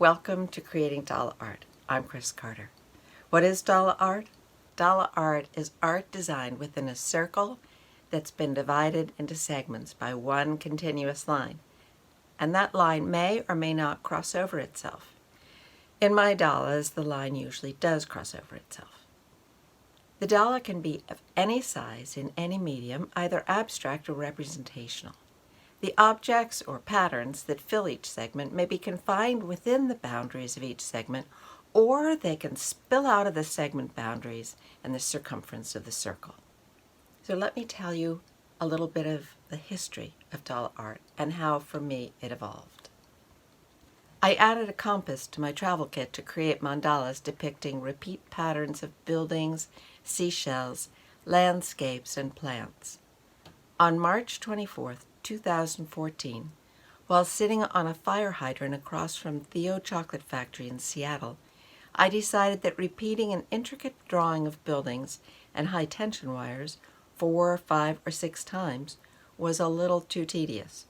Welcome to Creating Dala Art. I'm Chris Carter. What is Dala Art? Dala Art is art designed within a circle that's been divided into segments by one continuous line, and that line may or may not cross over itself. In my Dalas, the line usually does cross over itself. The Dala can be of any size in any medium, either abstract or representational. The objects or patterns that fill each segment may be confined within the boundaries of each segment, or they can spill out of the segment boundaries and the circumference of the circle. So let me tell you a little bit of the history of Dala art and how, for me, it evolved. I added a compass to my travel kit to create mandalas depicting repeat patterns of buildings, seashells, landscapes, and plants. On March 24th, 2014, while sitting on a fire hydrant across from Theo Chocolate Factory in Seattle, I decided that repeating an intricate drawing of buildings and high-tension wires 4, 5, or 6 times was a little too tedious.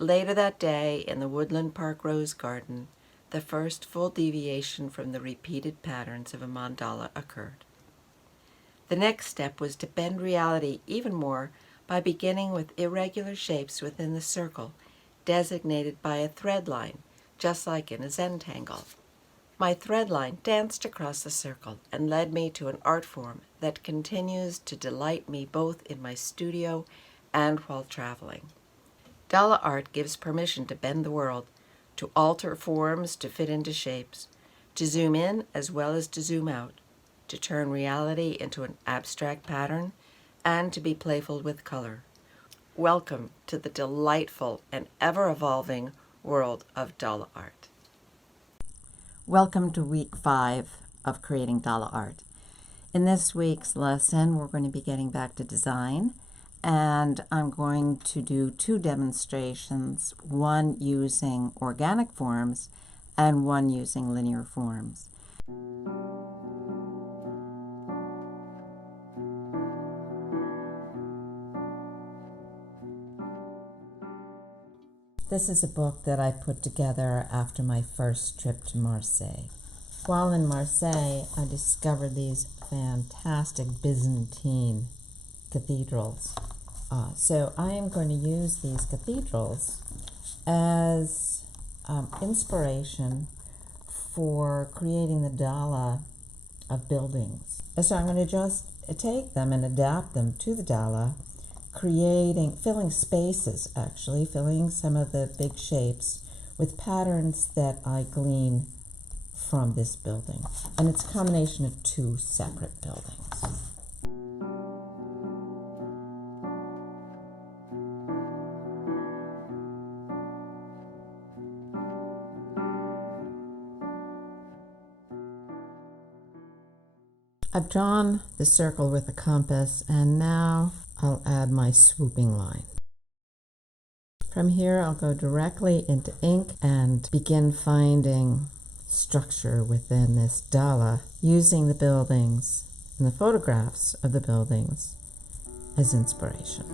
Later that day, in the Woodland Park Rose Garden, the first full deviation from the repeated patterns of a mandala occurred. The next step was to bend reality even more by beginning with irregular shapes within the circle, designated by a thread line, just like in a Zentangle. My thread line danced across the circle and led me to an art form that continues to delight me both in my studio and while traveling. Dala art gives permission to bend the world, to alter forms to fit into shapes, to zoom in as well as to zoom out, to turn reality into an abstract pattern, and to be playful with color. Welcome to the delightful and ever-evolving world of Dala art. Welcome to week 5 of Creating Dala Art. In this week's lesson, we're going to be getting back to design, and I'm going to do 2 demonstrations, one using organic forms and one using linear forms. This is a book that I put together after my first trip to Marseille. While in Marseille, I discovered these fantastic Byzantine cathedrals. So I am going to use these cathedrals as inspiration for creating the Dala of buildings. So I'm going to just take them and adapt them to the Dala, filling spaces, actually, filling some of the big shapes with patterns that I glean from this building. And it's a combination of 2 separate buildings. I've drawn the circle with a compass, and now I'll add my swooping line. From here, I'll go directly into ink and begin finding structure within this Dala, using the buildings and the photographs of the buildings as inspiration.